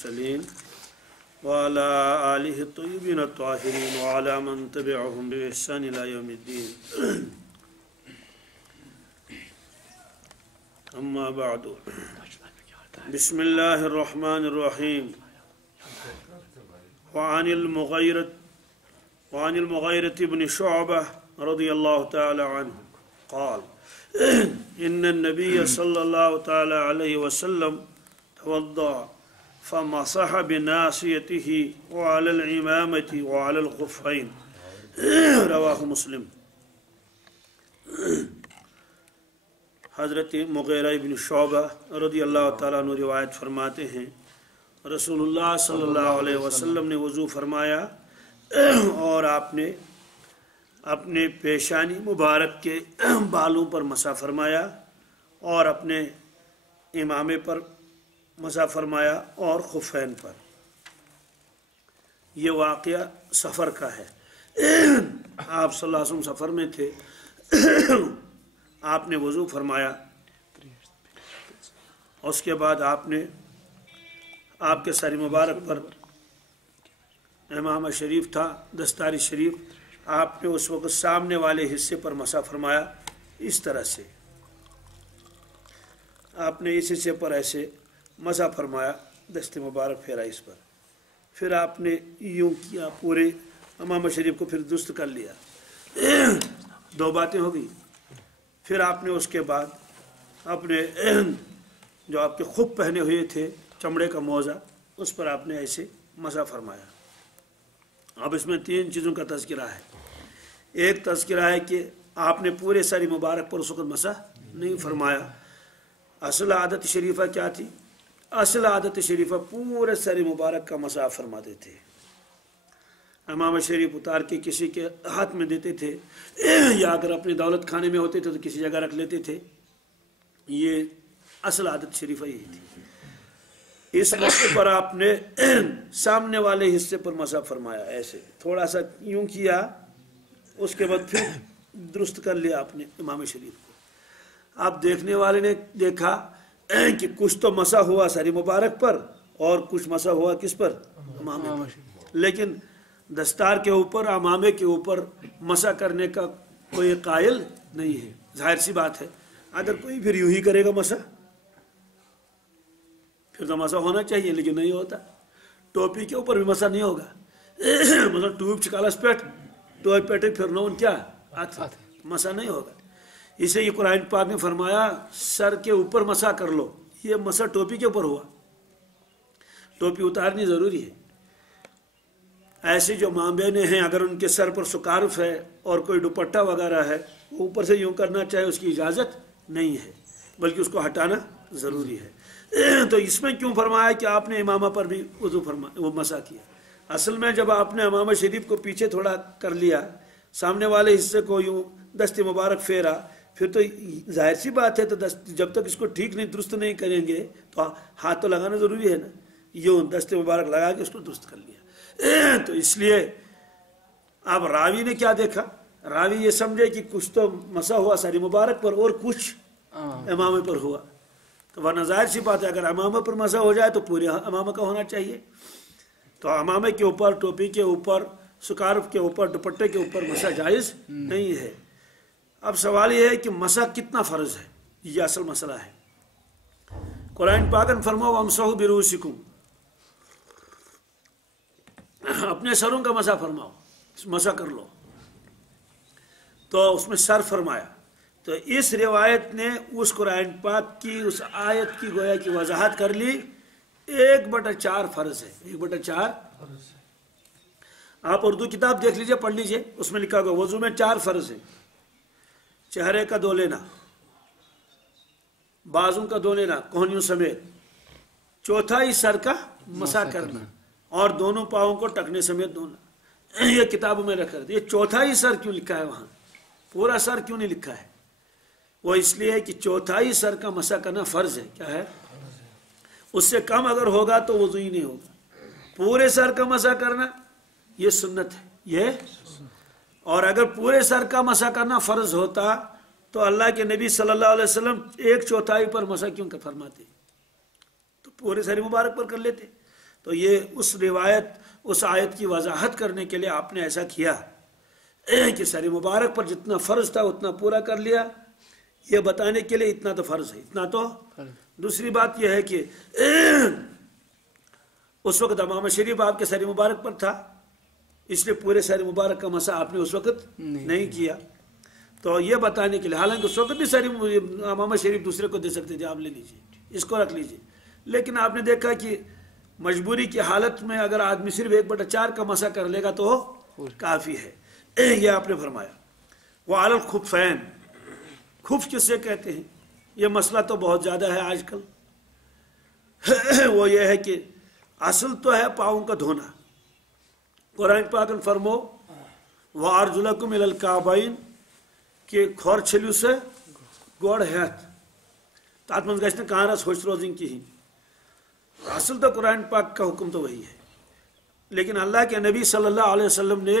المرسلين وعلى آله الطيبين الطاهرين وعلى من تبعهم بإحسان إلى يوم الدين أما بعد بسم الله الرحمن الرحيم وعن المغيرة بن شعبة رضي الله تعالى عنه قال إن النبي صلى الله تعالى عليه وسلم توضأ فمسح بناصيته وعلى العمامة وعلى الخفين رواہ مسلم۔ حضرت مغیرہ ابن شعبہ رضی اللہ تعالیٰ عنہ روایت فرماتے ہیں رسول اللہ صلی اللہ علیہ وسلم نے وضو فرمایا اور آپ نے اپنے پیشانی مبارک کے بالوں پر مسح فرمایا اور اپنے امامے پر مسح فرمایا اور خفین پر۔ یہ واقعہ سفر کا ہے۔ آپ صلی اللہ علیہ وسلم سفر میں تھے، آپ نے وضو فرمایا، اس کے بعد آپ کے سر مبارک پر امامہ شریف تھا، دستاری شریف، آپ نے اس وقت سامنے والے حصے پر مسح فرمایا۔ اس طرح سے آپ نے اس حصے پر ایسے مسح فرمایا، دست مبارک پھیرا اس پر، پھر آپ نے یوں کیا، پورے امامہ شریف کو پھر درست کر لیا۔ دو باتیں ہو گئی۔ پھر آپ نے اس کے بعد اپنے جو آپ کے خف پہنے ہوئے تھے چمڑے کا موزہ، اس پر آپ نے ایسے مسح فرمایا۔ اب اس میں تین چیزوں کا تذکرہ ہے۔ ایک تذکرہ ہے کہ آپ نے پورے سر مبارک پر اس وقت مسح نہیں فرمایا۔ اصل عادت شریفہ کیا تھی؟ اصل عادت شریفہ پورے سر مبارک کا مسح فرماتے تھے۔ امامہ شریف اتار کے کسی کے ہاتھ میں دیتے تھے، یا اگر اپنے دولت خانے میں ہوتے تھے تو کسی جگہ رکھ لیتے تھے۔ یہ اصل عادت شریفہ یہی تھی۔ اس موقع پر آپ نے سامنے والے حصے پر مسح فرمایا، ایسے تھوڑا سا یوں کیا، اس کے بعد پھر درست کر لیا آپ نے امام شریف کو۔ آپ دیکھنے والے نے دیکھا کہ کچھ تو مسح ہوا سر مبارک پر اور کچھ مسح ہوا کس پر؟ امامے پر۔ لیکن دستار کے اوپر، امامے کے اوپر مسح کرنے کا کوئی قائل نہیں ہے۔ ظاہر سی بات ہے، اگر کوئی پھر یوں ہی کرے گا مسح، پھر تو مسح ہونا چاہیے لیکن نہیں ہوتا۔ ٹوپی کے اوپر بھی مسح نہیں ہوگا۔ مثلا ٹوپ چکالس پیٹ ٹوپی پیٹے پھرنا ان کیا مسح نہیں ہوگا۔ اسے یہ قرآن پاک نے فرمایا سر کے اوپر مسح کر لو، یہ مسح ٹوپی کے اوپر ہوا۔ ٹوپی اتارنی ضروری ہے۔ ایسے جو ماں بہنیں ہیں، اگر ان کے سر پر سکارف ہے اور کوئی دوپٹہ وغیرہ ہے، وہ اوپر سے یوں کرنا چاہے، اس کی اجازت نہیں ہے، بلکہ اس کو ہٹانا ضروری ہے۔ تو اس میں کیوں فرمایا کہ آپ نے امامہ پر بھی وضو فرمایا، وہ مسح کیا؟ اصل میں جب آپ نے امامہ شریف کو پیچھے تھوڑا کر لیا، سامنے والے حصے کو یوں دست مبارک پھیرا، پھر تو ظاہر سی بات ہے، تو جب تک اس کو ٹھیک نہیں درست نہیں کریں گے تو ہاتھ تو لگانا ضروری ہے نا۔ یوں دست مبارک لگا کے اس کو درست کر لیا۔ تو اس لیے اب راوی نے کیا دیکھا؟ راوی یہ سمجھے کہ کچھ تو مسح ہوا سر مبارک پر اور کچھ امامے پر ہوا، تو ورنہ ظاہر سی بات ہے اگر امامے پر مسح ہو جائے تو پورے امامہ کا ہونا چاہیے۔ تو امامے کے اوپر، ٹوپی کے اوپر، سکارف کے اوپر، دوپٹے کے اوپر مسح جائز نہیں ہے۔ اب سوال یہ ہے کہ مسح کتنا فرض ہے؟ یہ اصل مسئلہ ہے۔ قرآن پاک نے فرمایا وَامْسَحُوا بِرُؤُوسِكُمْ، اپنے سروں کا مسح فرماؤ، مسح کر لو۔ تو اس میں سر فرمایا، تو اس روایت نے اس قرآن پاک کی اس آیت کی گویا کی وضاحت کر لی۔ 1/4 فرض ہے، 1/4۔ آپ اردو کتاب دیکھ لیجئے، پڑھ لیجئے، اس میں لکھا ہوگا وضو میں 4 فرض ہے۔ چہرے کا دھو لینا، بازوں کا دھو لینا کوہنیوں سمیت، چوتھائی سر کا مسح کرنا، اور دونوں پاؤں کو ٹکنے سمیت دھونا۔ یہ کتابوں میں رکھا ہے۔ یہ چوتھائی سر کیوں لکھا ہے وہاں؟ پورا سر کیوں نہیں لکھا ہے؟ وہ اس لیے ہے کہ چوتھائی سر کا مسح کرنا فرض ہے۔ کیا ہے؟ اس سے کم اگر ہوگا تو وضو ہی نہیں ہوگا۔ پورے سر کا مسح کرنا یہ سنت ہے، یہ اور اگر پورے سر کا مسح کرنا فرض ہوتا تو اللہ کے نبی صلی اللہ علیہ وسلم 1/4 پر مسح کیوں فرماتے؟ تو پورے سر مبارک پر کر لیتے۔ تو یہ اس روایت اس آیت کی وضاحت کرنے کے لیے آپ نے ایسا کیا کہ سر مبارک پر جتنا فرض تھا اتنا پورا کر لیا، یہ بتانے کے لیے اتنا تو فرض ہے، اتنا تو۔ دوسری بات یہ ہے کہ اس وقت امامہ شریف آپ کے سر مبارک پر تھا، اس لیے پورے سر مبارک کا مسح آپ نے اس وقت نہیں کیا، تو یہ بتانے کے لیے، حالانکہ اس وقت بھی سر امامہ شریف دوسرے کو دے سکتے تھے، آپ لے لیجیے، اس کو رکھ لیجیے، لیکن آپ نے دیکھا کہ مجبوری کی حالت میں اگر آدمی صرف 1/4 کا مسح کر لے گا تو کافی ہے، یہ آپ نے فرمایا۔ وعلی الخفین، خف کس سے کہتے ہیں؟ یہ مسئلہ تو بہت زیادہ ہے آج کل، وہ یہ ہے کہ اصل تو ہے پاؤں کا دھونا، قرآن پاک فرمو وارجلکم الی الکعبین کہ کھور چھلیو سے گوڑ ہیت، تات من گژھِ نہٕ کانٛہہ رس ہوٚچھ روزٕنۍ کِہیٖنۍ۔ اصل تو قرآن پاک کا حکم تو وہی ہے، لیکن اللہ کے نبی صلی اللہ علیہ وسلم نے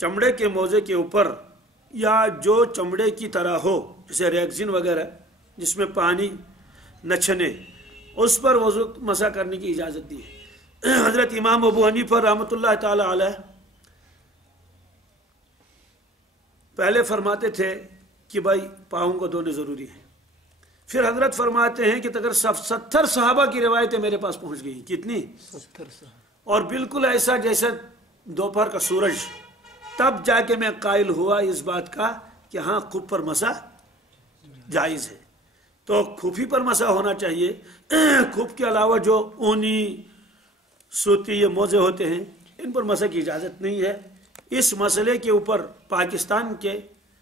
چمڑے کے موزے کے اوپر یا جو چمڑے کی طرح ہو جیسے ریگزین وغیرہ جس میں پانی نہ چھنے، اس پر وضو مسح کرنے کی اجازت دی ہے۔ حضرت امام ابو حنیفہ رحمۃ اللہ تعالی علیہ پہلے فرماتے تھے کہ بھائی پاؤں کو دھونے ضروری ہے، پھر حضرت فرماتے ہیں کہ اگر 70 صحابہ کی روایتیں میرے پاس پہنچ گئی، کتنی؟ 70، اور بالکل ایسا جیسے دوپہر کا سورج، تب جا کے میں قائل ہوا اس بات کا کہ ہاں خف پر مسح جائز ہے، تو خف ہی پر مسح ہونا چاہیے۔ خف کے علاوہ جو اونی سوتی یہ موزے ہوتے ہیں ان پر مسح کی اجازت نہیں ہے۔ اس مسئلے کے اوپر پاکستان کے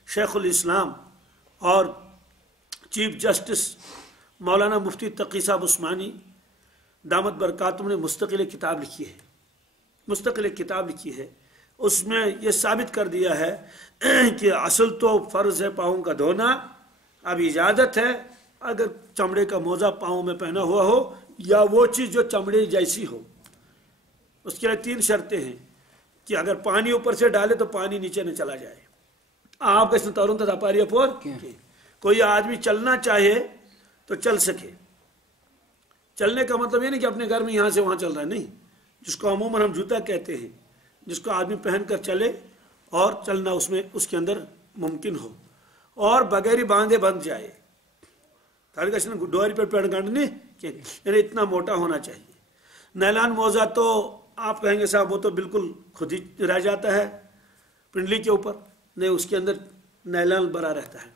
شیخ الاسلام اور چیف جسٹس مولانا مفتی تقی صاحب عثمانی دامت برکاتہم نے مستقل کتاب لکھی ہے، اس میں یہ ثابت کر دیا ہے کہ اصل تو فرض ہے پاؤں کا دھونا، اب اجازت ہے اگر چمڑے کا موزہ پاؤں میں پہنا ہوا ہو یا وہ چیز جو چمڑے جیسی ہو۔ اس کے لیے 3 شرطیں ہیں کہ اگر پانی اوپر سے ڈالے تو پانی نیچے نہ چلا جائے، آپ کا اس نے ترون تھا پاری پور، کوئی آدمی چلنا چاہے تو چل سکے۔ چلنے کا مطلب یہ نہیں کہ اپنے گھر میں یہاں سے وہاں چل رہا ہے، نہیں، جس کو عموماً ہم جوتا کہتے ہیں، جس کو آدمی پہن کر چلے اور چلنا اس کے اندر ممکن ہو اور بغیر باندھے بند جائے، ڈوری پر پیڑ گنڈنے یعنی اتنا موٹا ہونا چاہیے۔ نیلان موزہ تو آپ کہیں گے صاحب وہ تو بالکل خود ہی رہ جاتا ہے پنڈلی کے اوپر، نہیں، اس کے اندر نیلان بھرا رہتا ہے۔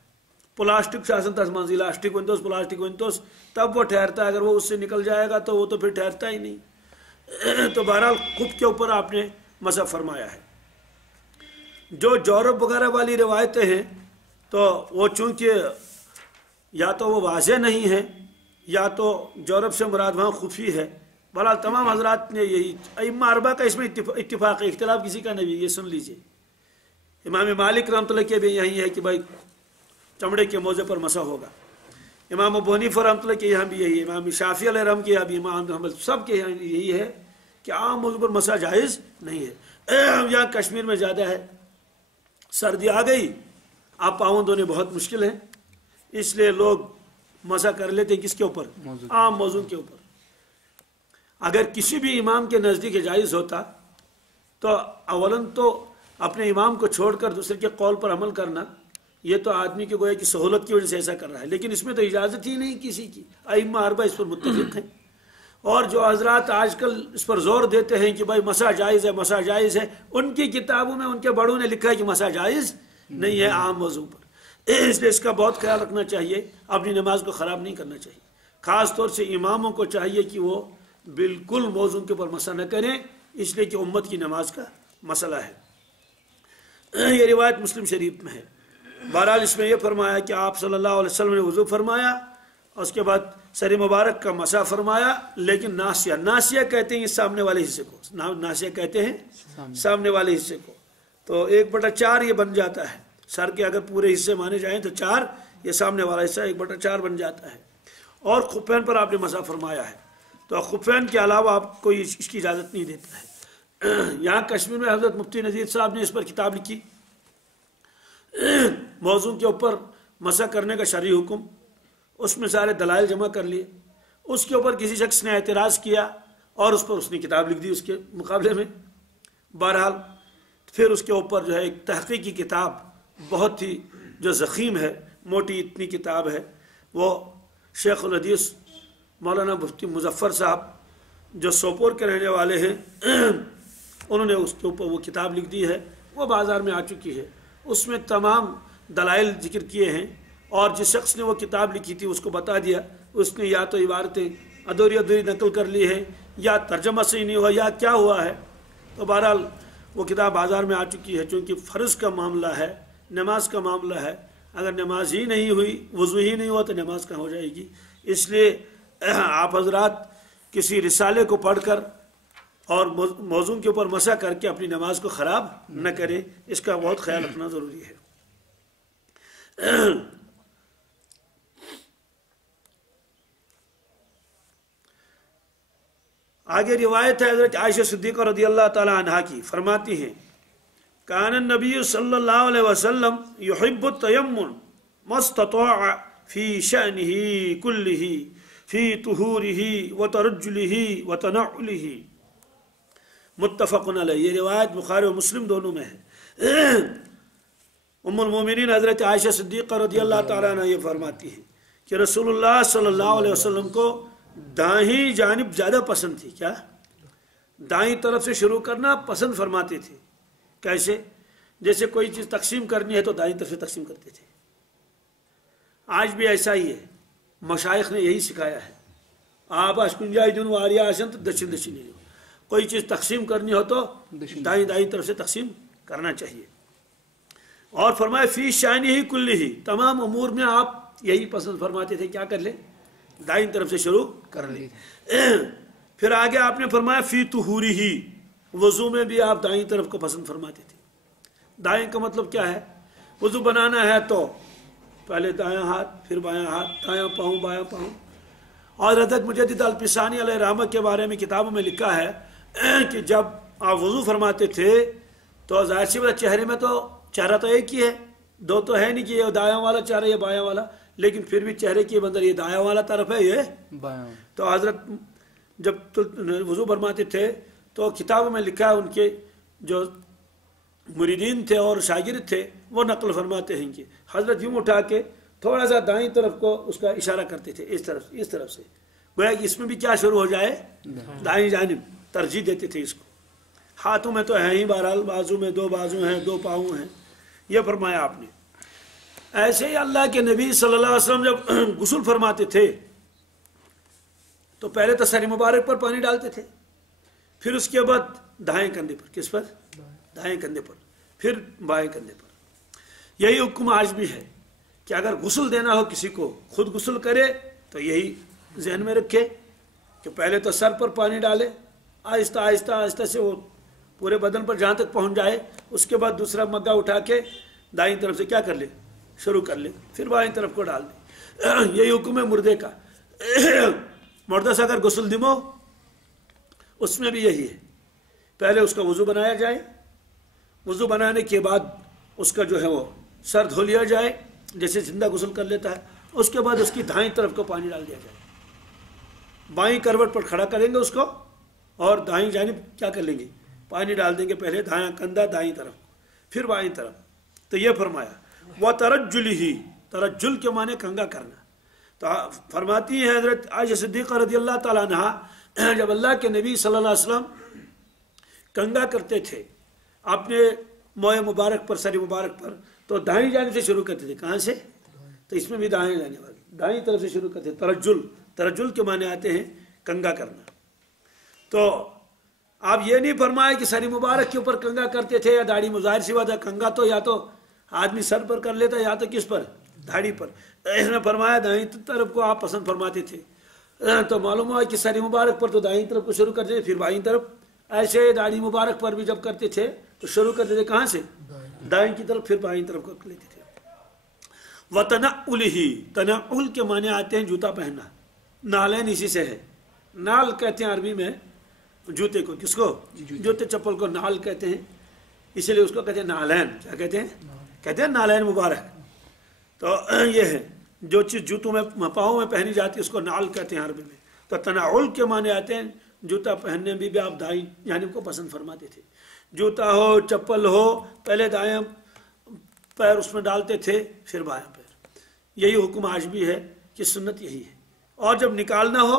پلاسٹک سے آسن تس منزی لاسٹک ونتوس تب وہ ٹھہرتا ہے، اگر وہ اس سے نکل جائے گا تو وہ تو پھر ٹھہرتا ہی نہیں۔ تو بہرحال خف کے اوپر آپ نے مسح فرمایا ہے۔ جو جورب وغیرہ والی روایتیں ہیں تو وہ چونکہ یا تو وہ واضح نہیں ہیں یا تو جورب سے مراد وہاں خفی ہے، بہرحال تمام حضرات نے یہی، ائمہ اربعہ کا اس میں اتفاق ہے، اختلاف کسی کا نہیں، یہ سن لیجئے۔ امام مالک رحمۃ اللہ کے بھی یہی ہے کہ بھائی چمڑے کے موزے پر مسح ہوگا، امام ابو حنیفہ رحمۃ اللہ کے یہاں بھی یہی ہے، امام شافعی علیہ رحم کے یہاں بھی، امام احمد سب کے یہاں یہی ہے کہ عام موضوع پر مسح جائز نہیں ہے۔ یہاں کشمیر میں زیادہ ہے، سردی آ گئی، آپ پاؤں دھونے بہت مشکل ہیں، اس لیے لوگ مسح کر لیتے کس کے اوپر؟ عام موضوع کے اوپر۔ اگر کسی بھی امام کے نزدیک جائز ہوتا تو اولاً تو اپنے امام کو چھوڑ کر دوسرے کے قول پر عمل کرنا، یہ تو آدمی کے گویا کی سہولت کی وجہ سے ایسا کر رہا ہے، لیکن اس میں تو اجازت ہی نہیں کسی کی، ائمہ اربعہ اس پر متفق ہیں۔ اور جو حضرات آج کل اس پر زور دیتے ہیں کہ بھائی مسح جائز ہے، مسح جائز ہے، ان کی کتابوں میں ان کے بڑوں نے لکھا ہے کہ مسح جائز نہیں ہے عام موضوع پر۔ اس لیے اس کا بہت خیال رکھنا چاہیے، اپنی نماز کو خراب نہیں کرنا چاہیے، خاص طور سے اماموں کو چاہیے کہ وہ بالکل موضوع کے اوپر مسح نہ کریں، اس لیے کہ امت کی نماز کا مسئلہ ہے۔ یہ روایت مسلم شریف میں ہے۔ بہرحال اس میں یہ فرمایا کہ آپ صلی اللہ علیہ وسلم نے وضو فرمایا اور اس کے بعد سر مبارک کا مسح فرمایا، لیکن ناسیہ کہتے ہیں اس سامنے والے حصے کو، ناسیہ کہتے ہیں سامنے والے حصے کو، تو 1/4 یہ بن جاتا ہے، سر کے اگر پورے حصے مانے جائیں تو 4، یہ سامنے والا حصہ 1/4 بن جاتا ہے۔ اور خفین پر آپ نے مسح فرمایا ہے، تو خفین کے علاوہ آپ کو اس کی اجازت نہیں دیتا ہے۔ یہاں کشمیر میں حضرت مفتی نذیر صاحب نے اس پر کتاب لکھی، موضوع کے اوپر مسح کرنے کا شرعی حکم، اس میں سارے دلائل جمع کر لیے، اس کے اوپر کسی شخص نے اعتراض کیا اور اس پر اس نے کتاب لکھ دی اس کے مقابلے میں. بہرحال پھر اس کے اوپر جو ہے ایک تحقیقی کتاب بہت ہی جو ضخیم ہے، موٹی اتنی کتاب ہے، وہ شیخ الحدیث مولانا مفتی مظفر صاحب جو سوپور کے رہنے والے ہیں انہوں نے اس کے اوپر وہ کتاب لکھ دی ہے، وہ بازار میں آ چکی ہے. اس میں تمام دلائل ذکر کیے ہیں، اور جس شخص نے وہ کتاب لکھی تھی اس کو بتا دیا اس نے یا تو عبارتیں ادھوری ادھوری نقل کر لی ہے، یا ترجمہ صحیح نہیں ہوا، یا کیا ہوا ہے. تو بہرحال وہ کتاب بازار میں آ چکی ہے. چونکہ فرض کا معاملہ ہے، نماز کا معاملہ ہے، اگر نماز ہی نہیں ہوئی، وضو ہی نہیں ہوا تو نماز کہاں ہو جائے گی. اس لیے آپ حضرات کسی رسالے کو پڑھ کر اور موضوع کے اوپر مسح کر کے اپنی نماز کو خراب نہ کریں، اس کا بہت خیال رکھنا ضروری ہے. آگے روایت ہے حضرت عائشہ صدیقہ رضی اللہ تعالی عنہا کی، فرماتی ہیں کان النبی صلی اللہ علیہ وسلم یحب التیمم ما استطاع فی شأنہ کلہ فی طہورہ وترجلہ وتنعلہ. متفق علیہ. یہ روایت بخاری و مسلم دونوں میں ہے. ام المومنین حضرت عائشہ صدیقہ رضی اللہ تعالیٰ عنہ یہ فرماتی ہیں کہ رسول اللہ صلی اللہ علیہ وسلم کو دائیں جانب زیادہ پسند تھی. کیا؟ دائیں طرف سے شروع کرنا پسند فرماتے تھے. کیسے؟ جیسے کوئی چیز تقسیم کرنی ہے تو دائیں طرف سے تقسیم کرتے تھے. آج بھی ایسا ہی ہے، مشائخ نے یہی سکھایا ہے. آپ اشکنجائی جن واریہ آسن تو دشن دشنی ہو، کوئی چیز تقسیم کرنی ہو تو دائیں طرف سے تقسیم کرنا چاہیے. اور فرمایا فی شانی ہی کلی ہی، تمام امور میں آپ یہی پسند فرماتے تھے، کیا کر لیں؟ دائیں طرف سے شروع کر لیں. پھر آگے آپ نے فرمایا فی طہوری ہی، وضو میں بھی آپ دائیں طرف کو پسند فرماتے تھے. دائیں کا مطلب کیا ہے؟ وضو بنانا ہے تو پہلے دایاں ہاتھ، پھر بایاں ہاتھ، دایاں پاؤں بایاں پاؤں. اور حضرت مجدد الفسانی علیہ رحمہ کے بارے میں کتابوں میں لکھا ہے کہ جب آپ وضو فرماتے تھے تو ظاہر سی بات چہرے میں تو چہرہ تو ایک ہی ہے، دو تو ہے نہیں کہ یہ دایاں والا چہرہ یہ بایاں والا، لیکن پھر بھی چہرے کے اندر یہ دایاں والا طرف ہے، یہ بایاں. تو حضرت جب وضو فرماتے تھے تو کتابوں میں لکھا ہے ان کے جو مریدین تھے اور شاگرد تھے وہ نقل فرماتے ہیں کہ حضرت یوں اٹھا کے تھوڑا سا دائیں طرف کو اس کا اشارہ کرتے تھے، اس طرف سے، گویا کہ اس میں بھی کیا شروع ہو جائے؟ دائیں جانب ترجیح دیتے تھے اس کو. ہاتھوں میں تو ہے ہی، بہرحال بازو میں دو بازو ہیں، دو پاؤں ہیں، یہ فرمایا آپ نے. ایسے ہی اللہ کے نبی صلی اللہ علیہ وسلم جب غسل فرماتے تھے تو پہلے تو سر مبارک پر پانی ڈالتے تھے، پھر اس کے بعد دائیں کندھے پر. کس پر؟ دائیں کندھے پر، پھر بائیں کندھے پر. یہی حکم آج بھی ہے کہ اگر غسل دینا ہو کسی کو، خود غسل کرے تو یہی ذہن میں رکھے کہ پہلے تو سر پر پانی ڈالے، آہستہ آہستہ آہستہ سے وہ پورے بدن پر جہاں تک پہنچ جائے، اس کے بعد دوسرا مگا اٹھا کے دائیں طرف سے کیا کر لے؟ شروع کر لے، پھر بائیں طرف کو ڈال دے. یہی حکم ہے مردے کا. مردہ سے اگر غسل دمو اس میں بھی یہی ہے، پہلے اس کا وضو بنایا جائے، وضو بنانے کے بعد اس کا جو ہے وہ سر دھو لیا جائے جیسے زندہ غسل کر لیتا ہے، اس کے بعد اس کی دائیں طرف کو پانی ڈال دیا جائے. بائیں کروٹ پر کھڑا کریں گے اس کو اور دائیں جانب کیا کر لیں گے؟ پانی ڈال دیں گے. پہلے دایاں کندھا دائیں طرف، پھر بائیں طرف. تو یہ فرمایا وہ ترجل ہی، ترجل کے معنی کنگا کرنا. تو فرماتی ہیں حضرت عائشہ صدیقہ رضی اللہ تعالیٰ عنہا جب اللہ کے نبی صلی اللہ علیہ وسلم کنگا کرتے تھے اپنے موئے مبارک پر، سر مبارک پر، تو دائیں جانب سے شروع کرتے تھے. کہاں سے؟ تو اس میں بھی دائیں جانے والی، دائیں طرف سے شروع کرتے. ترجل، ترجل کے معنی آتے ہیں کنگا کرنا. تو آپ یہ نہیں فرمائے کہ سر مبارک کے اوپر کنگا کرتے تھے یا داڑھی. مظاہر سی بات ہے کنگا تو یا تو آدمی سر پر کر لیتا یا تو کس پر؟ داڑھی پر. اس نے فرمایا دائیں طرف کو آپ پسند فرماتے تھے. تو معلوم ہوا کہ سر مبارک پر تو دائیں طرف کو شروع کرتے تھے، پھر بائیں طرف. ایسے داڑھی مبارک پر بھی جب کرتے تھے تو شروع کرتے تھے کہاں سے؟ دائیں کی طرف، پھر بائیں طرف کو لیتے تھے. وَتَنَعُّلِهِ، تنعل کے معنی آتے ہیں جوتا پہننا. نالین اسی سے ہے. نال کہتے ہیں عربی میں جوتے کو. کس کو؟ جوتے چپل کو نال کہتے ہیں، اسی لیے اس کو کہتے ہیں نالین. کیا کہتے ہیں؟ کہتے ہیں نالین مبارک. تو یہ ہے جو چیز جوتوں میں پاؤں میں پہنی جاتی ہے اس کو نال کہتے ہیں عربی میں. تو تنعل کے معنی آتے ہیں जूता पहनने में भी आप दाईं जानिब को पसंद फरमाते थे। जूता हो, चप्पल हो, पहले दायां पैर उसमें डालते थे, फिर बायां पैर। यही हुक्म आज भी है कि सुन्नत यही है। और जब निकालना हो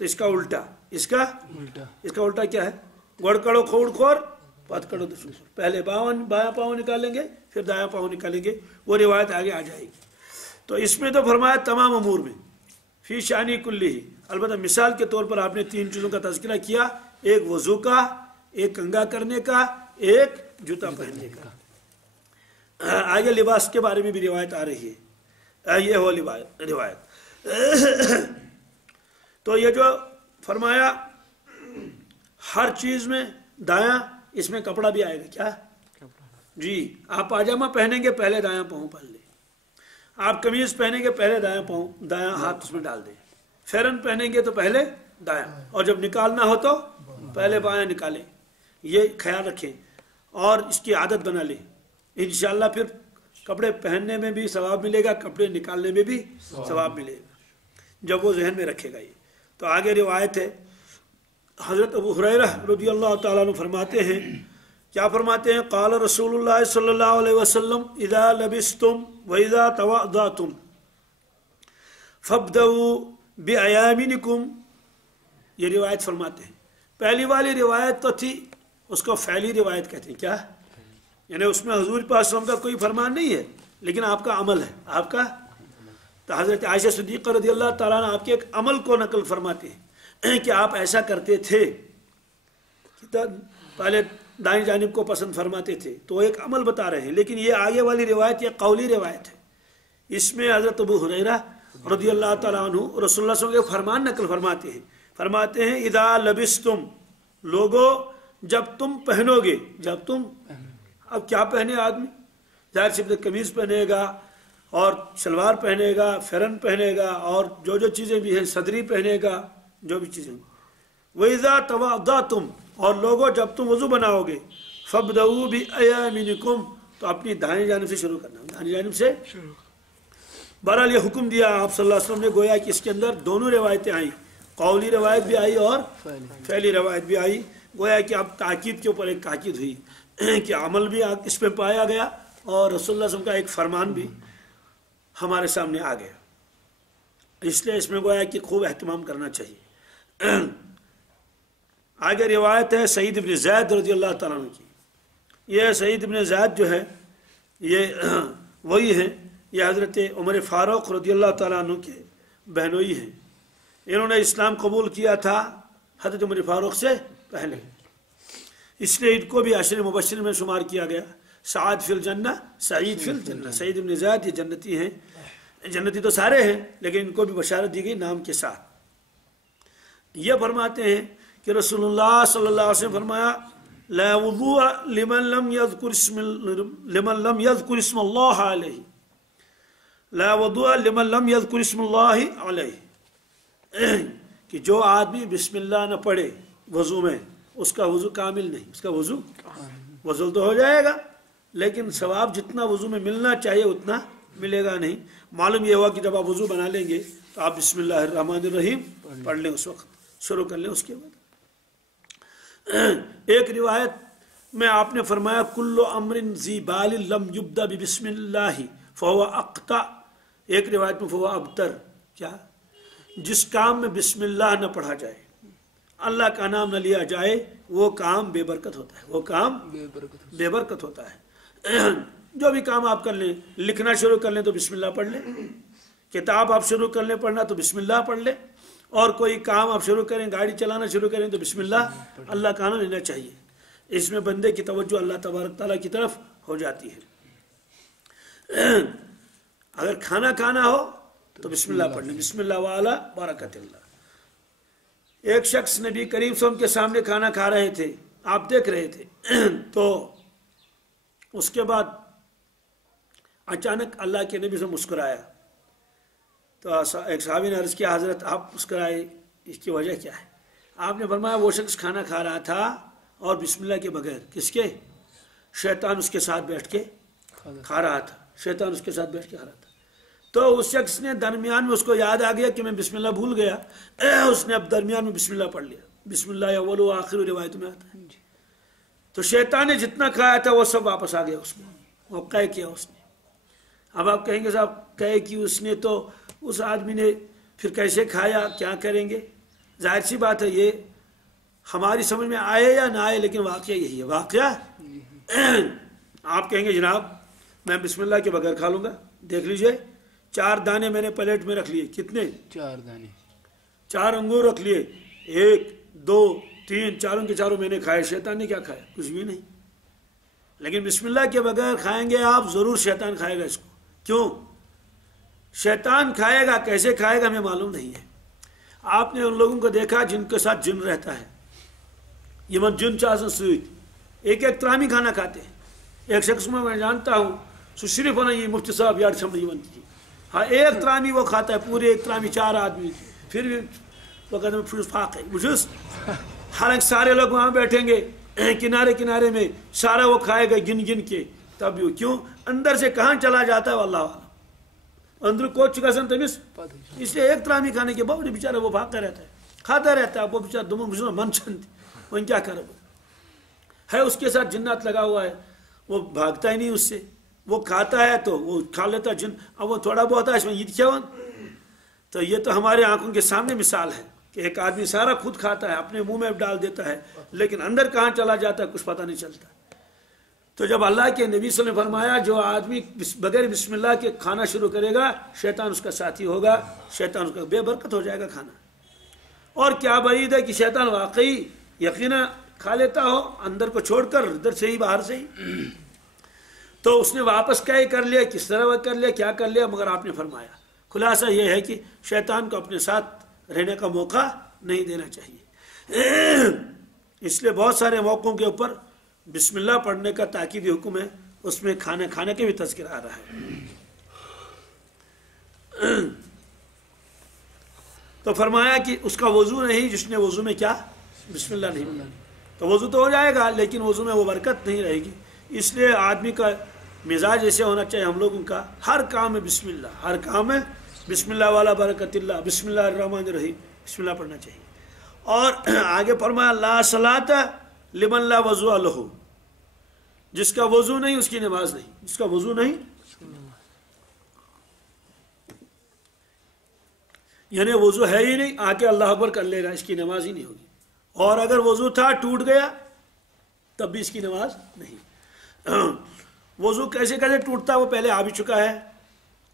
तो इसका उल्टा, इसका उल्टा क्या है? गोड़ कड़ो खोड़ खोर पथ कड़ो दुश्मन। पहले बायां पाँव निकालेंगे, फिर दायां पाँव निकालेंगे। वो रिवायत आगे आ जाएगी। तो इसमें तो फरमाया तमाम अमूर में फी शानी कुल्ली ही। अलबत्ता मिसाल के तौर पर आपने 3 चीज़ों का तज़किरा किया, एक वजू का, एक कंगा करने का, एक जूता पहनने का। आगे लिबास के बारे में भी रिवायत आ रही है, ये हो रिवायत। तो ये जो फरमाया हर चीज़ में दायां, इसमें कपड़ा भी आएगा क्या जी? आप पाजामा पहनेंगे पहले दायां पाँव पहन ले, आप कमीज पहनेंगे पहले दायां पाँव, दायां हाथ उसमें डाल दें। फेरन पहनेंगे तो पहले दायां, और जब निकालना हो तो पहले बायां निकालें। ये ख्याल रखें और इसकी आदत बना लें। इंशाअल्लाह फिर कपड़े पहनने में भी सवाब मिलेगा, कपड़े निकालने में भी सवाब मिलेगा जब वो जहन में रखेगा ये। तो आगे रिवायत है, हज़रत अबू हुरैरा रज़ियल्लाहु ताला अन्हु फरमाते हैं, क्या फरमाते हैं? क़ाल रसूलुल्लाह सल्लल्लाहु अलैहि वसल्लम इज़ा लबिस्तुम व इज़ा तवज़अतुम फब्दऊ बिअयामिनिकुम। ये रिवायत फरमाते हैं। पहली वाली रिवायत तो थी, उसको फ़ैली रिवायत कहते हैं। क्या? यानी उसमें हुज़ूर पाक सल्लल्लाहु अलैहि वसल्लम का कोई फरमान नहीं है, लेकिन आपका अमल है, आपका। तो हज़रत आयशा सिद्दीक़ा रज़ियल्लाहु ताला अन्हा आपके एक अमल को नकल फरमाते हैं कि आप ऐसा करते थे कि पहले दाईं जानिब को पसंद फरमाते थे। तो एक अमल बता रहे हैं, लेकिन ये आगे वाली रिवायत ये कौली रिवायत है। इसमें हज़रत अबू हुरैरा रज़ियल्लाहु ताला अन्हु रसूलुल्लाह सल्लल्लाहु अलैहि वसल्लम के फरमान नकल फरमाते हैं इदा लबिस्तुम, लोगो जब तुम पहनोगे, जब तुम, अब क्या पहने आदमी? जाहिर सी बात कमीज पहनेगा और सलवार पहनेगा, फेरन पहनेगा, और जो जो चीज़ें भी हैं, सदरी पहनेगा, जो भी चीज़ें। वइज़ा तवज़अतुम, और लोगो जब तुम वज़ू बनाओगे, फब्दऊ बिअयामिनिकुम, तो अपनी दाहिनी जानिब से शुरू करना, दाहिनी जानिब से। बहरहाल ये हुक्म दिया आप सल्लल्लाहु अलैहि वसल्लम ने। गोया कि इसके अंदर दोनों रिवायतें आई, कौली रिवायत भी आई और फैली रिवायत भी आई। गोया कि अब ताकीद के ऊपर एक ताकीद हुई कि अमल भी इसमें पाया गया और रसूलुल्लाह सल्लल्लाहु अलैहि वसल्लम का एक फरमान भी हमारे सामने आ गया। इसलिए इसमें गोया कि खूब एहतमाम करना चाहिए। आगे रिवायत है सईद इब्न ज़ैद रज़ियल्लाहु ताला अन्हु की। यह सईद इब्न ज़ैद जो है ये वही है, ये हज़रत उमर फ़ारूक रज़ियल्लाहु ताला अन्हु के बहनोई हैं। इन्होंने इस्लाम कबूल किया था हज़रत उमर फ़ारूक से पहले, इसलिए इनको भी अशर मुबश्शिर में शुमार किया गया। साद फिल जन्ना, सईद फिल जन्ना। सईद इब्न ज़ैद ये जन्नती हैं, जन्नती तो सारे हैं, लेकिन इनको भी बशारत दी गई नाम के साथ। ये फरमाते हैं कि रसूलुल्लाह सल्लल्लाहु अलैहि वसल्लम फरमाया, ला वुज़ूअ लिमन लम यज़कुर इस्मल्लाह अलैहि, ला वुज़ूअ लिमन लम यज़कुर इस्मल्लाह अलैहि, कि जो आदमी बिस्मिल्लाह न पढ़े वज़ू में, उसका वज़ू कामिल नहीं, उसका वज़ू तो हो जाएगा, लेकिन सवाब जितना वज़ू में मिलना चाहिए उतना मिलेगा नहीं। मालूम ये हुआ कि जब आप वज़ू बना लेंगे तो आप बिस्मिल्लाहिर्रहमानिर्रहीम पढ़ लें, उस वक्त शुरू कर लें। उसके बाद एक रिवायत में आपने फरमाया कुल्लु अम्रिन ज़ीबालिन लम युब्दा बिस्मिल्लाहि फहुवा अक़ता। एक रिवायत में फहुवा अबतर। क्या? जिस काम में बिस्मिल्लाह न पढ़ा जाए, अल्लाह का नाम न लिया जाए, वो काम बेबरकत होता है, वो काम बेबरकत होता है। जो भी काम आप कर लें, लिखना शुरू कर लें तो बिस्मिल्लाह पढ़ लें, किताब आप शुरू कर लें पढ़ना तो बिस्मिल्लाह पढ़ लें, और कोई काम आप शुरू करें, गाड़ी चलाना शुरू करें तो बिस्मिल्लाह अल्लाह का नाम लेना चाहिए। इसमें बंदे की तवज्जो अल्लाह तबारक ताला की तरफ हो जाती है। अगर खाना खाना हो तो बिस्मिल्लाह पढ़ लें, बिस्मिल्लाह वाला बरकतिल्लाह। एक शख्स नबी करीम सल्लल्लाहु अलैहि वसल्लम के सामने खाना खा रहे थे, आप देख रहे थे, तो उसके बाद अचानक अल्लाह के नबी से मुस्कुराया। तो एक सहाबी ने अर्ज़ किया, हज़रत आप मुस्कुराए, इसकी वजह क्या है? आपने फरमाया वो शख्स खाना खा रहा था और बिस्मिल्लाह के बगैर, किसके? शैतान उसके साथ बैठ के खा रहा था, शैतान उसके साथ बैठ के खा रहा था। तो उस शख्स ने दरमियान में, उसको याद आ गया कि मैं बिस्मिल्लाह भूल गया, उसने अब दरमियान में बिस्मिल्लाह पढ़ लिया। बिस्मिल्लाह अव्वल व आखिर रिवायत में आता है। तो शैतान ने जितना खाया था वो सब वापस आ गया उसको, वो कै किया उसने। अब आप कहेंगे साहब कै की उसने, तो उस आदमी ने फिर कैसे खाया, क्या करेंगे? जाहिर सी बात है ये हमारी समझ में आए या ना आए, लेकिन वाकया यही है। वाकया आप कहेंगे जनाब मैं बिस्मिल्लाह के बगैर खा लूंगा। देख लीजिए 4 दाने मैंने प्लेट में रख लिए। कितने? 4 दाने। 4 अंगूर रख लिए, 1 2 3, चारों के चारों मैंने खाए। शैतान ने क्या खाया? कुछ भी नहीं। लेकिन बिस्मिल्लाह के बगैर खाएंगे आप, जरूर शैतान खाएगा इसको। क्यों शैतान खाएगा? कैसे खाएगा हमें मालूम नहीं है। आपने उन लोगों को देखा जिनके साथ जिन रहता है, ये जिन चासन सूत एक एक त्रामी खाना खाते हैं। एक शख्स में मैं जानता हूँ सिर्फ होना ये मुफ्ती साहब यार छमड़ी बनती। हाँ, एक त्रामी वो खाता है, पूरे एक त्रामी 4 आदमी, फिर भी वो कहते हैं फाक है बुझुस। हालांकि सारे लोग वहां बैठेंगे किनारे किनारे में, सारा वो खाएगा गिन गिन के, तब भी क्यों अंदर से कहाँ चला जाता है अल्लाह वाला, अंदर को चुका सन तमिस। इसलिए एक त्रामी खाने के बाद बेचारा वो भागता रहता है, खाता रहता है। वो बेचारा दुम मन छंद, वो क्या करे है, उसके साथ जिन्नात लगा हुआ है, वो भागता ही नहीं उससे। वो खाता है तो वो खा लेता जिन, अब वो थोड़ा बहुत है इसमें ईद क्या। तो ये तो हमारे आंखों के सामने मिसाल है कि एक आदमी सारा खुद खाता है, अपने मुंह में डाल देता है, लेकिन अंदर कहाँ चला जाता है कुछ पता नहीं चलता। तो जब अल्लाह के नबी सल्लल्लाहु अलैहि वसल्लम ने फरमाया जो आदमी बगैर बिस्मिल्लाह के खाना शुरू करेगा शैतान उसका साथी होगा, शैतान उसका बेबरकत हो जाएगा खाना। और क्या बरीद है कि शैतान वाकई यकीना खा लेता हो अंदर को छोड़कर, इधर से ही बाहर से ही। तो उसने वापस क्या कर लिया, किस तरह कर लिया, क्या कर लिया, मगर आपने फरमाया खुलासा यह है कि शैतान को अपने साथ रहने का मौका नहीं देना चाहिए। इसलिए बहुत सारे मौक़ों के ऊपर बिस्मिल्लाह पढ़ने का ताकीदी हुक्म है, उसमें खाने खाने के भी तज़किरा आ रहा है। तो फरमाया कि उसका वजू नहीं जिसने वजू में क्या बिस्मिल्लाह नहीं बोला, तो वजू तो हो जाएगा लेकिन वजू में वो बरकत नहीं रहेगी। इसलिए आदमी का मिजाज ऐसे होना चाहिए हम लोगों का, हर काम में बिस्मिल्लाह, हर काम में बिस्मिल्लाह वाला बरकतिल्लाह, बिस्मिल्लाह रहमान रहीम, बिस्मिल्लाह पढ़ना चाहिए। और आगे फरमाया ला सलात लिमन ला वजू लहू, जिसका वजू नहीं उसकी नमाज नहीं, जिसका वजू नहीं यानी वजू है ही नहीं, आके अल्लाह अकबर कर ले रहा, इसकी नमाज ही नहीं होगी। और अगर वजू था टूट गया तब भी इसकी नमाज नहीं। वजू कैसे कैसे टूटता है वो पहले आ भी चुका है।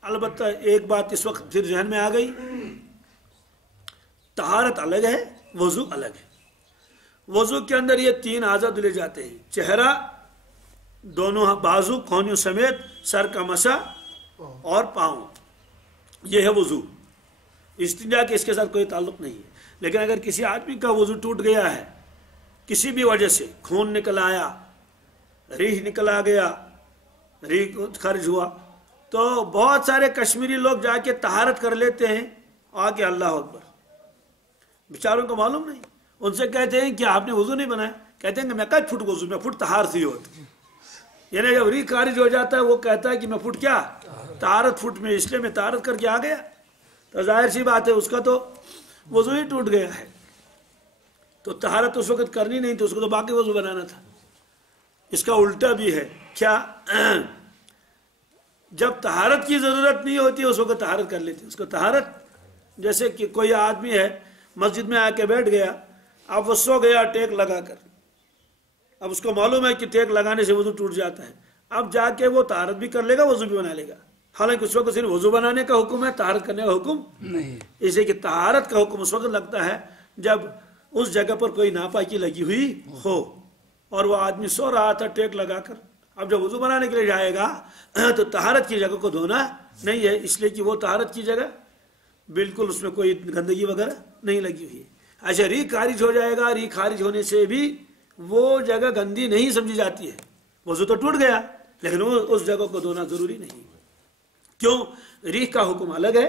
अलबत्ता एक बात इस वक्त फिर जहन में आ गई, तहारत अलग है, वजू अलग है। वजू के अंदर ये 3 आज़ा धुले जाते हैं, चेहरा, दोनों बाजू कोहनियों समेत, सर का मसा और पाँव, ये है वजू। इस्तिंजा के इसके साथ कोई ताल्लुक नहीं है। लेकिन अगर किसी आदमी का वजू टूट गया है किसी भी वजह से, खून निकल आया, रीह निकल आ गया, रीह खर्च हुआ, तो बहुत सारे कश्मीरी लोग जाके तहारत कर लेते हैं आके अल्लाह अकबर, बेचारों को मालूम नहीं। उनसे कहते हैं कि आपने वजू नहीं बनाया, कहते हैं कि मैं कब फुट वजू में फुट तहार थी होती, यानी जब रीह खारिज हो जाता है वो कहता है कि मैं फुट क्या तहारत फुट में, इसलिए मैं तहारत करके आ गया। तो जाहिर सी बात है उसका तो वजू ही टूट गया है। तो तहारत उस वक्त करनी नहीं थी, उसको तो बाकी वजू बनाना था। इसका उल्टा भी है, क्या जब तहारत की जरूरत नहीं होती उस वक्त तहारत कर लेते उसको तहारत। जैसे कि कोई आदमी है मस्जिद में आके बैठ गया, अब वो सो गया टेक लगाकर, अब उसको मालूम है कि टेक लगाने से वजू टूट जाता है, अब जाके वो तहारत भी कर लेगा वजू भी बना लेगा। हालांकि उस वक्त सिर्फ वजू बनाने का हुक्म है, तहारत करने का हुक्म नहीं। इसे कि तहारत का हुक्म उस वक्त लगता है जब उस जगह पर कोई नापाकी लगी हुई हो और वो आदमी सो रहा था टेक लगाकर। अब जब वजू बनाने के लिए जाएगा तो तहारत की जगह को धोना नहीं है, इसलिए कि वो तहारत की जगह बिल्कुल उसमें कोई गंदगी वगैरह नहीं लगी हुई है। अच्छा, री खारिज हो जाएगा, री खारिज होने से भी वो जगह गंदी नहीं समझी जाती है। वजू तो टूट गया लेकिन वो उस जगह को धोना जरूरी नहीं। क्यों? रीह का हुक्म अलग है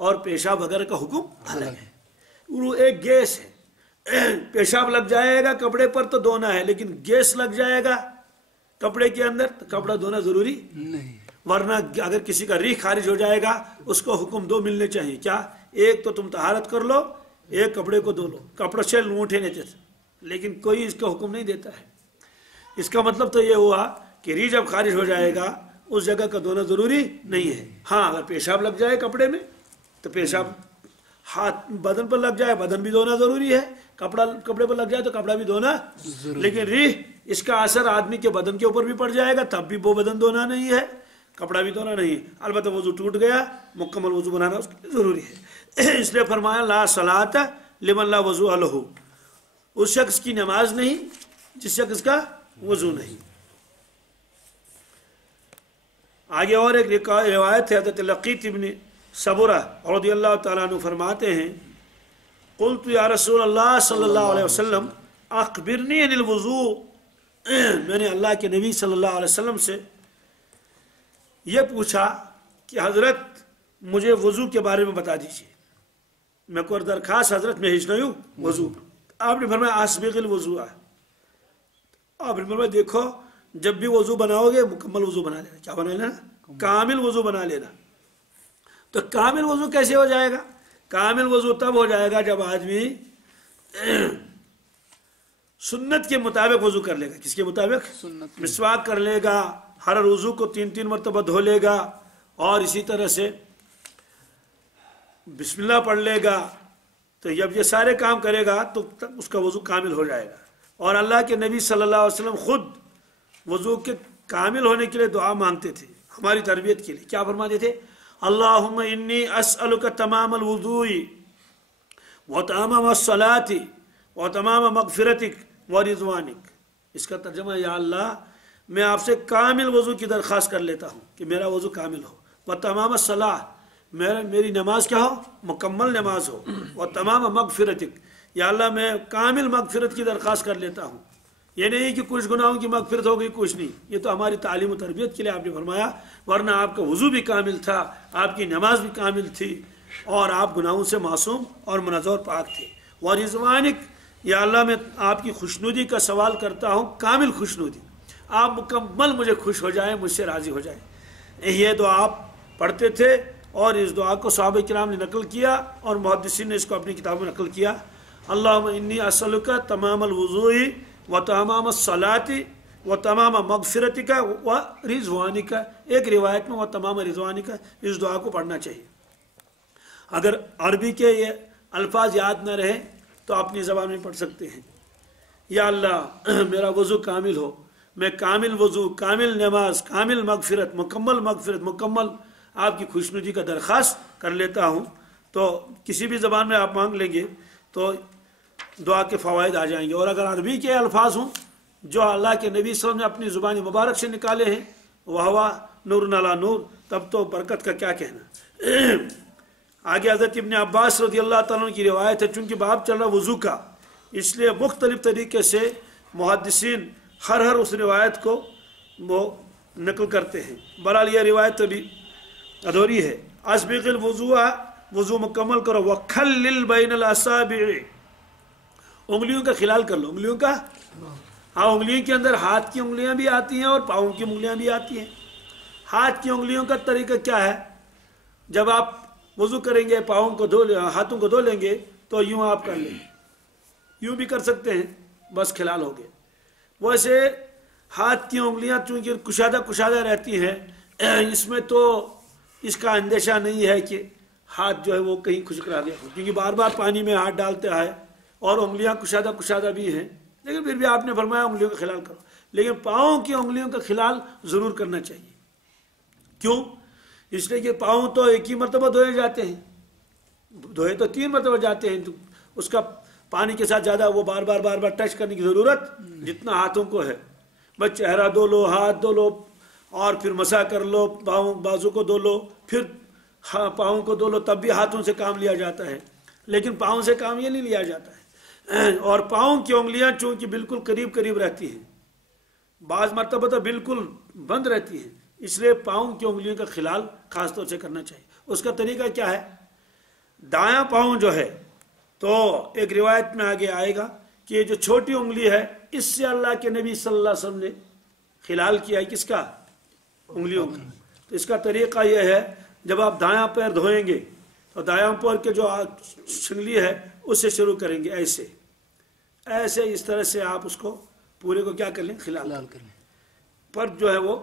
और पेशाब वगैरह का हुक्म अलग है। वो एक गैस है, पेशाब लग जाएगा कपड़े पर तो धोना है, लेकिन गैस लग जाएगा कपड़े के अंदर तो कपड़ा धोना जरूरी नहीं। वरना अगर किसी का रीह खारिज हो जाएगा उसको हुक्म 2 मिलने चाहिए। क्या? एक तो तुम तहारत कर लो, एक कपड़े को धो लो, कपड़े से लूटे नहीं थे, लेकिन कोई इसका हुक्म नहीं देता है। इसका मतलब तो ये हुआ कि री जब खारिज हो जाएगा उस जगह का धोना जरूरी नहीं है। हाँ, अगर पेशाब लग जाए कपड़े में तो पेशाब, हाथ बदन पर लग जाए बदन भी धोना जरूरी है, कपड़े पर लग जाए तो कपड़ा भी धोना, लेकिन री इसका असर आदमी के बदन के ऊपर भी पड़ जाएगा तब भी वो बदन धोना नहीं है, कपड़ा भी धोना नहीं है। अलबत्ता वजू टूट गया, मुकम्मल वजू बनाना उसके जरूरी है। इसलिए फरमाया ला सलात लिमन ला वजू अलहु, उस शख्स की नमाज नहीं जिस शख्स का वजू नहीं। आगे और एक रिवायत है, हज़रत लक़ीत इब्न सबरा रज़ियल्लाहु तआला अन्हु फरमाते हैं, क़ुल्तु या रसूल अल्लाह सल्लल्लाहु अलैहि वसल्लम अख़बिरनी अनिल वज़ू, मैंने अल्लाह के नबी सल्लल्लाहु अलैहि वसल्लम से ये पूछा कि हज़रत मुझे वज़ू के बारे में बता दीजिए, मैं को दरखास्त हज़रत मैं हिजनयू वज़ू। आपने फरमाया अस्बिग़िल वज़ू, आपने फरमाया देखो जब भी वज़ू बनाओगे मुकम्मल वज़ू बना लेना। क्या बना लेना? कामिल वज़ू बना लेना। तो कामिल वज़ू कैसे हो जाएगा? कामिल वज़ू तब हो जाएगा जब आदमी सुन्नत के मुताबिक वज़ू कर लेगा। किसके मुताबिक? मिसवाक कर लेगा, हर वज़ू को 3-3 मरतबा धो लेगा, और इसी तरह से बिस्मिल्लाह पढ़ लेगा। तो जब ये सारे काम करेगा तो उसका वज़ू कामिल हो जाएगा। और अल्लाह के नबी सल्लल्लाहु अलैहि वसल्लम खुद वज़ू के कामिल होने के लिए दुआ मांगते थे, हमारी तरबियत के लिए। क्या फरमाते थे? अल्लाहुम्मा इन्नी अस्अलुका तमामल वुज़ूई व तमाम अस्सलाती व तमाम मग़फ़िरतिक व रिज़वानिक। इसका तर्जुमा, या अल्लाह मैं आपसे कामिल वज़ू की दरख्वास्त कर लेता हूँ कि मेरा वज़ू कामिल हो, व तमाम सलाह मेरी नमाज क्या हो? मुकम्मल नमाज हो, व तमाम मग़फ़िरतिक, या अल्लाह मैं कामिल मग़फ़िरत की दरख्वास्त कर लेता हूँ। ये नहीं कि कुछ गुनाहों की मग़फ़िरत हो गई, कुछ नहीं, ये तो हमारी तालीम और तरबियत के लिए आपने फरमाया, वरना आपका वज़ू भी कामिल था, आपकी नमाज भी कामिल थी, और आप गुनाहों से मासूम और मुनज़्ज़ह पाक थे। व रिज़वानिक, या अल्लाह मैं आपकी खुशनुदी का सवाल करता हूँ, कामिल खुशनुदी, आप मुकम्मल मुझे खुश हो जाए, मुझसे राज़ी हो जाए। ये दुआ आप पढ़ते थे, और इस दुआ को सहाबा किराम ने नकल किया और मुहद्दिसीन ने इसको अपनी किताब में नकल किया। अल्लाहुम्मा इन्नी अस्अलुका तमामल वुज़ूई व तमाम सलाती व तमाम मग़फ़िरतिका व रिज़वानिका। एक रिवायत में व तमाम रिज़वानिका, इस दुआ को पढ़ना चाहिए। अगर अरबी के ये अल्फाज याद न रहे तो अपनी ज़बान में पढ़ सकते हैं। या अल्लाह मेरा वज़ू कामिल हो, मैं कामिल वज़ू, कामिल नमाज, कामिल मग़फ़िरत, मुकम्मल आपकी खुशनुदी का दरख्वास्त कर लेता हूँ। तो किसी भी ज़बान में आप मांग लेंगे तो दुआ के फ़वाइद आ जाएंगे। और अगर अरबी के अल्फाज हों जो अल्लाह के नबी सल्लल्लाहु अलैहि वसल्लम ने अपनी ज़ुबान मुबारक से निकाले हैं, वहवा नूर नला नूर, तब तो बरकत का क्या कहना। आगे हज़रत इब्न अब्बास रज़ियल्लाहु तआला की रिवायत है, चूँकि बाब चल रहा वज़ू का, इसलिए मुख्तलिफ तरीके से मुहद्दिसीन हर उस रिवायत को वो नकल करते हैं। बहरहाल यह रिवायत अभी अधूरी है। अस्बिग़िल वज़ूआ, वज़ू मुकम्मल करो, वखल्लिल बैनल असाबिअ, उंगलियों का खिलाल कर लो। उंगलियों का, हाँ, उंगलियों के अंदर हाथ की उंगलियां भी आती हैं और पाँव की उंगलियां भी आती हैं। हाथ की उंगलियों का तरीका क्या है? जब आप वज़ू करेंगे, पाँव को धो, हाथों को धो लेंगे तो यूँ आप कर लेंगे, यूँ भी कर सकते हैं, बस खिलाल हो गए। वैसे हाथ की उंगलियां चूँकि कुशादा रहती हैं, इसमें तो इसका अंदेशा नहीं है कि हाथ जो है वो कहीं खुश्क रह गया हो, क्योंकि बार बार पानी में हाथ डालते हैं और उंगलियां कुशादा भी हैं, लेकिन फिर भी आपने फरमाया उंगलियों का खिलाल करो। लेकिन पाँव की उंगलियों का खिलाल ज़रूर करना चाहिए। क्यों? इसलिए कि पाँव तो एक ही मरतबा धोए जाते हैं, धोए तो 3 मरतबा जाते हैं, तो उसका पानी के साथ ज़्यादा वो बार बार टच करने की ज़रूरत जितना हाथों को है। बस चेहरा धो लो, हाथ धो लो, और फिर मसा कर लो, बाजू को धो लो, फिर पाँव को धो लो, तब भी हाथों से काम लिया जाता है। लेकिन पाँव से काम ये नहीं लिया जाता है। और पाँव की उंगलियां चूँकि बिल्कुल करीब रहती हैं, बाज़ मरतबा तो बिल्कुल बंद रहती हैं, इसलिए पाँव की उंगलियों का खिलाल खास तौर से करना चाहिए। उसका तरीका क्या है? दायां पाँव जो है, तो एक रिवायत में आगे आएगा कि ये जो छोटी उंगली है, इससे अल्लाह के नबी सल्लल्लाहु अलैहि वसल्लम ने खिलाल किया है। किसका? उंगलियों का। तो इसका तरीका यह है, जब आप दायां पैर धोएंगे तो दायां पैर के जो सिंगली है उससे शुरू करेंगे ऐसे ऐसे, इस तरह से आप उसको पूरे को क्या कर लें, खिलाल कर लें। पर जो है वो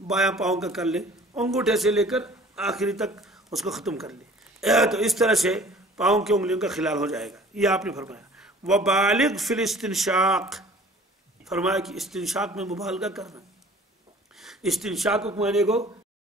बायां पाँव का कर लें, अंगूठे से लेकर आखिरी तक उसको ख़त्म कर लें। तो इस तरह से पाँव की उंगलियों का खिलाल हो जाएगा। ये आपने फरमाया। व बालिग फिल इस्तिंशाक, फरमाया कि इस्तिंशाक में मुबालगा करना। इस्तिंशाक को माने को